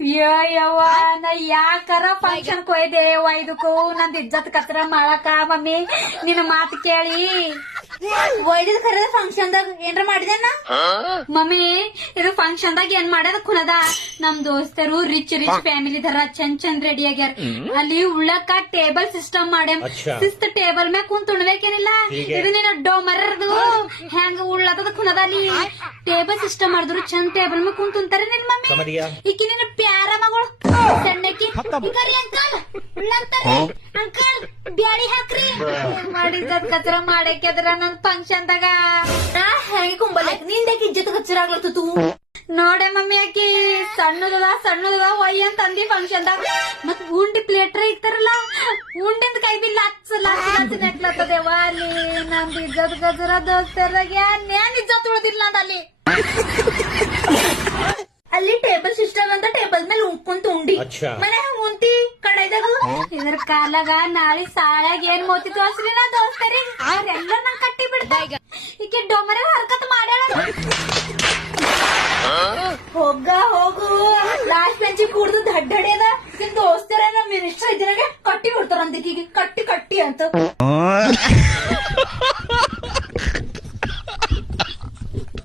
ಯವ್ವ ನಾ ಯಾಕಾರ ಫಂಕ್ಷನ್ ಕೊಯ್ದೆ ಇದಕ್ಕೂ ನಂದ್ ಇಜ್ಜತ್ ಕತ್ರ ಮಾಡಕ ಮಮ್ಮಿ ನಿನ್ನ ಮಾತು ಕೇಳಿ ಒಯ್ದಿದ್ ಕರೆದ ಫಂಕ್ಷನ್ದಾಗ ಏನ್ರ ಮಾಡಿದೇನ ಮಮ್ಮಿ ಇದು ಫಂಕ್ಷನ್ ದಾಗ ಏನ್ ಮಾಡ್ಯದ ಕುನದ ನಮ್ ದೋಸ್ತರು ರಿಚ್ ಫ್ಯಾಮಿಲಿ ತರ ಚಂದ್ ಚಂದ್ ರೆಡಿ ಆಗ್ಯಾರ ಅಲ್ಲಿ ಉಳ್ಳಕ ಟೇಬಲ್ ಸಿಸ್ಟಮ್ ಮಾಡ್ಯಾರ ಸಿಸ್ತ್ ಟೇಬಲ್ ಮ್ಯಾಗ ಕುಂತ ಉಣ್ಬೇಕೇನಿಲ್ಲ ಇದು ನೀನು ಡೋಮರ್ದು ಹೆಂಗ ಉಳ್ಳದ ಕುನದ ಅಲ್ಲಿ ಟೇಬಲ್ ಸಿಸ್ಟಮ್ ಮಾಡಿದ್ರು ಚಂದ್ ಟೇಬಲ್ ಮ್ಯಾಗ ಕುಂತ ಉಂತಾರೆ ನಿನ್ ಮಮ್ಮಿ ಈಕಿ ನಿನ್ನ ಪ್ಯಾರ ಮಗಳು ಸಣ್ಣಕಿ ಅಂಕಲ್ ಅಂಕಲ್ ಬ್ಯಾಳಿ ಹಾಕ್ರಿ ಮಾಡಿದ ಕಚರ ಮಾಡಕ್ಕೆದ್ರ ನನ್ ಫಂಕ್ಷನ್ ದಾಗ ಹೆಂಗೆ ಕುಂಬಲ್ಲ ನಿಂದಕ್ಕೆ ಇಜ್ಜತ್ ಕಚ್ಚರಾಗ್ಲತ್ತು ನೋಡೆ ಮಮ್ಮಿ ಆಕಿ ಸಣ್ಣದದ ಒಯ್ ಅಂತ ಅಂದಿ ಫಂಕ್ಷನ್ ದಾಗ ಮತ್ ಉಂಡಿ ಪ್ಲೇಟ್ರ ಇರ್ತಾರಲ್ಲ ಉಂಡಿಂದ ಕೈ ಬಿಲ್ ನೆಟ್ಲತ್ತದೇವ ಅಲ್ಲಿ ನಮ್ದು ಇಜ್ಜತ್ ಕಚರ ದೋಸ್ತರಾಗ ನ್ಯಾನ್ ಇಜ್ಜತ್ ಉಳ್ದಿಲ್ಲ ಅಂತ ಅಲ್ಲಿ ಅಲ್ಲಿ ಟೇಬಲ್ ಸಿಸ್ಟಮ್ ಅಂತ ಟೇಬಲ್ ಮೇಲೆ ಉಂಕುಂತ ಉಂಡಿ ಮನೆ ಉಂತಿ ಕಡೆದಾಗ ಇದ್ರ ಕಾಲಾಗ ನಾಳೆ ಸಾಳ್ಯಾಗ ಏನ್ ಮೋತಿ ತೋರ್ಸ್ರಿ ನಾ ದೋಸ್ತರಿ ಅವ್ರೆಲ್ಲ ನಂಗ್ ಕಟ್ಟಿ ಬಿಡ್ತಾ ಈಗ ಈಕೆ ಡೊಮರ ಹರ್ಕತ್ ಮಾಡ್ಯಾಳ ಹೋಗು ಲಾಸ್ಟ್ ಬೆಂಚಿ ಕೂಡ್ದು ದಡ್ಡಡಿ ಅದ ನಿಮ್ ದೋಸ್ತರ ನಮ್ ಮಿನಿಸ್ಟರ್ ಇದ್ರಾಗ ಕಟ್ಟಿ ಬಿಡ್ತಾರಂತ ಈಗ ಕಟ್ಟಿ ಅಂತ